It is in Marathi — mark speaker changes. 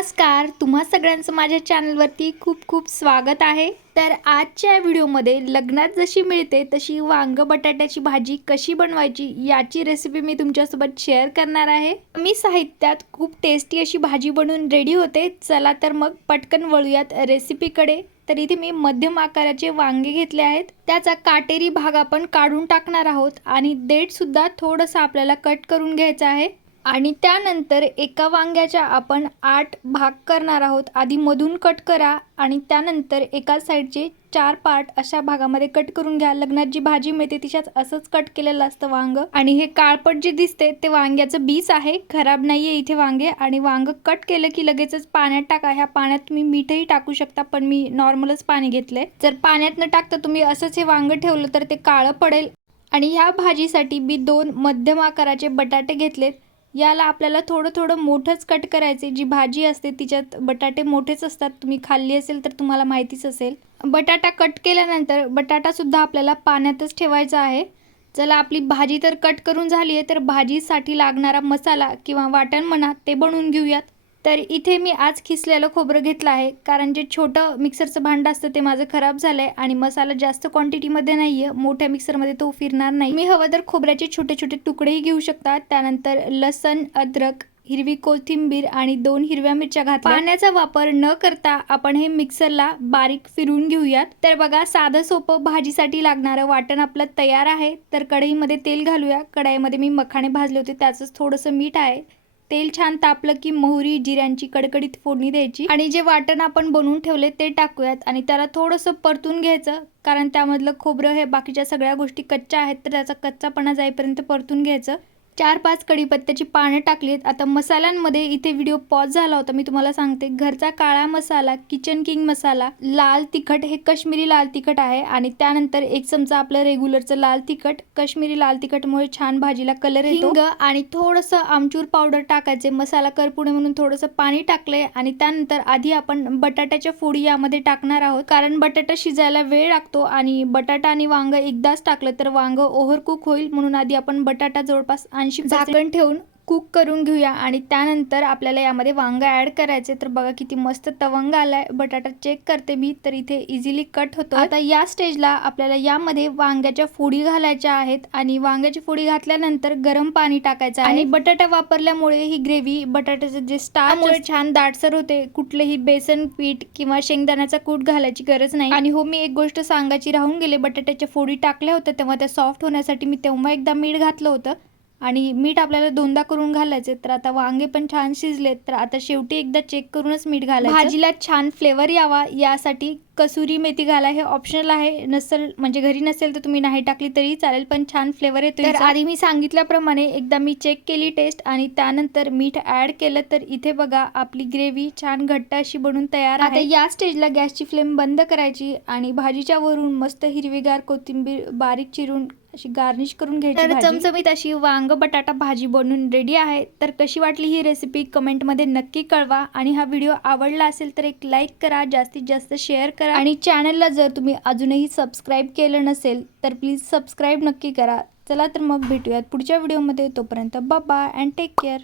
Speaker 1: नमस्कार तुम्हा सगळ्यांचं माझ्या चॅनलवरती खूप खूप स्वागत आहे. तर आजच्या व्हिडिओमध्ये लग्नात जशी मिळते तशी वांग बटाट्याची भाजी कशी बनवायची याची रेसिपी मी तुमच्यासोबत शेअर करणार आहे. मी साहित्यात खूप टेस्टी अशी भाजी बनवून रेडी होते. चला तर मग पटकन वळूयात रेसिपीकडे तर इथे मी मध्यम आकाराचे वांगे घेतले आहेत. त्याचा काटेरी भाग आपण काढून टाकणार आहोत आणि देठसुद्धा थोडंसं आपल्याला कट करून घ्यायचं आहे. आणि त्यानंतर एका वांग्याच्या आपण आठ भाग करणार आहोत. आधी मधून कट करा आणि त्यानंतर एका साईडचे चार पार्ट अशा भागामध्ये कट करून घ्या. लग्नात जी भाजी मिळते तिच्यात असंच कट केलेलं असतं वांग. आणि हे काळपट जे दिसते ते वांग्याचं बीस आहे. खराब नाहीये इथे वांगे. आणि वांग कट केलं की लगेचच पाण्यात टाका. ह्या पाण्यात तुम्ही मीठही टाकू शकता पण मी नॉर्मलच पाणी घेतलंय. जर पाण्यात न टाकता तुम्ही असंच हे वांग ठेवलं तर ते काळं पडेल. आणि ह्या भाजीसाठी मी दोन मध्यम आकाराचे बटाटे घेतलेत. याला आपल्याला थोडं थोडं मोठंच कट करायचे जी भाजी असते तिच्यात बटाटे मोठेच असतात. तुम्ही खाल्ली असेल तर तुम्हाला माहितीच असेल. बटाटा कट केल्यानंतर बटाटासुद्धा आपल्याला पाण्यातच ठेवायचा आहे. चला आपली भाजी तर कट करून झाली आहे तर भाजीसाठी लागणारा मसाला किंवा वाटण म्हणा ते बनवून घेऊयात. तर इथे मी आज खिसलेलं खोबरं घेतलं आहे. कारण जे छोटं मिक्सरचं भांडं असतं ते माझं खराब झालं आहे आणि मसाला जास्त क्वांटिटीमध्ये नाही आहे मोठ्या मिक्सरमध्ये तो फिरणार नाही. मी हवं तर खोबऱ्याचे छोटे छोटे तुकडेही घेऊ शकता. त्यानंतर लसण अद्रक हिरवी कोथिंबीर आणि दोन हिरव्या मिरच्या घात पाण्याचा वापर न करता आपण हे मिक्सरला बारीक फिरून घेऊयात. तर बघा साधं सोपं भाजीसाठी लागणारं वाटण आपलं तयार आहे. तर कढईमध्ये तेल घालूया. कढईमध्ये मी मखाणे भाजले होते. त्याचंच थोडंसं मीठ आहे. तेल छान तापलं की मोहरी जिऱ्यांची कडकडीत फोडणी द्यायची आणि जे वाटण आपण बनवून ठेवले ते टाकूयात आणि त्याला थोडंसं परतून घ्यायचं कारण त्यामधलं खोबरं हे बाकीच्या सगळ्या गोष्टी कच्च्या आहेत तर त्याचा कच्चापणा जाईपर्यंत परतून घ्यायचं. चार पाच कढीपत्त्याची पानं टाकली आहेत आता मसाल्यांमध्ये इथे व्हिडिओ पॉज झाला होता. मी तुम्हाला सांगते. घरचा काळा मसाला किचन किंग मसाला लाल तिखट हे कश्मीरी लाल तिखट आहे. आणि त्यानंतर एक चमचा आपलं रेग्युलरचं लाल तिखट. कश्मीरी लाल तिखटमुळे छान भाजीला कलर येतो. आणि थोडंसं आमचूर पावडर टाकायचे. मसाला करपुणे म्हणून थोडंसं पाणी टाकलंय. आणि त्यानंतर आधी आपण बटाट्याच्या फोडी यामध्ये टाकणार आहोत. कारण बटाटा शिजायला वेळ लागतो आणि बटाटा आणि वांग एकदाच टाकलं तर वांग ओव्हरकुक होईल. म्हणून आधी आपण बटाटा जवळपास ऐंशी झाकण ठेवून कुक करून घेऊया आणि त्यानंतर आपल्याला यामध्ये वांग ॲड करायचे तर बघा किती मस्त तवंग आलाय. बटाटा चेक करते मी तर इथे इझिली कट होतो आता या स्टेजला आपल्याला यामध्ये वांग्याच्या फोडी घालायच्या आहेत आणि वांग्याची फोडी घातल्यानंतर गरम पाणी टाकायचं आहे. आणि बटाटा वापरल्यामुळे ही ग्रेव्ही बटाट्याचं जे स्टार्च छान दाटसर होते. कुठलेही बेसन पीठ किंवा शेंगदाण्याचा कूट घालायची गरज नाही. आणि हो मी एक गोष्ट सांगायची राहून गेले बटाट्याच्या फोडी टाकल्या होत्या तेव्हा त्या सॉफ्ट होण्यासाठी मी तेव्हा एकदा मीठ घातलं होतं. आणि मीठ आपल्याला दोनदा करून घालायचे तर आता वांगे पण छान शिजलेत तर आता शेवटी एकदा चेक करूनच मीठ घालायचं. भाजीला छान फ्लेवर यावा यासाठी कसुरी मेथी घाला हे ऑप्शनल आहे. नसेल म्हणजे घरी नसेल तर तुम्ही नाही टाकली तरी चालेल पण छान फ्लेवर येतो तर आधी मी सांगितल्याप्रमाणे एकदा मी चेक केली टेस्ट आणि त्यानंतर मीठ ऍड केलं तर इथे बघा आपली ग्रेव्ही छान घट्ट अशी बनून तयार आहे. या स्टेजला गॅसची फ्लेम बंद करायची आणि भाजीच्या वरून मस्त हिरवीगार कोथिंबीर बारीक चिरून अशी गार्निश करून घ्यायची तर चमचमीत अशी वांग बटाटा भाजी बनवून रेडी आहे. तर कशी वाटली ही रेसिपी कमेंटमध्ये नक्की कळवा. आणि हा व्हिडिओ आवडला असेल तर एक लाईक करा जास्तीत जास्त शेअर करा. आणि चॅनलला जर तुम्ही अजूनही सबस्क्राईब केलं नसेल तर प्लीज सबस्क्राईब नक्की करा. चला तर मग भेटूयात पुढच्या व्हिडिओमध्ये तोपर्यंत बाय अँड टेक केअर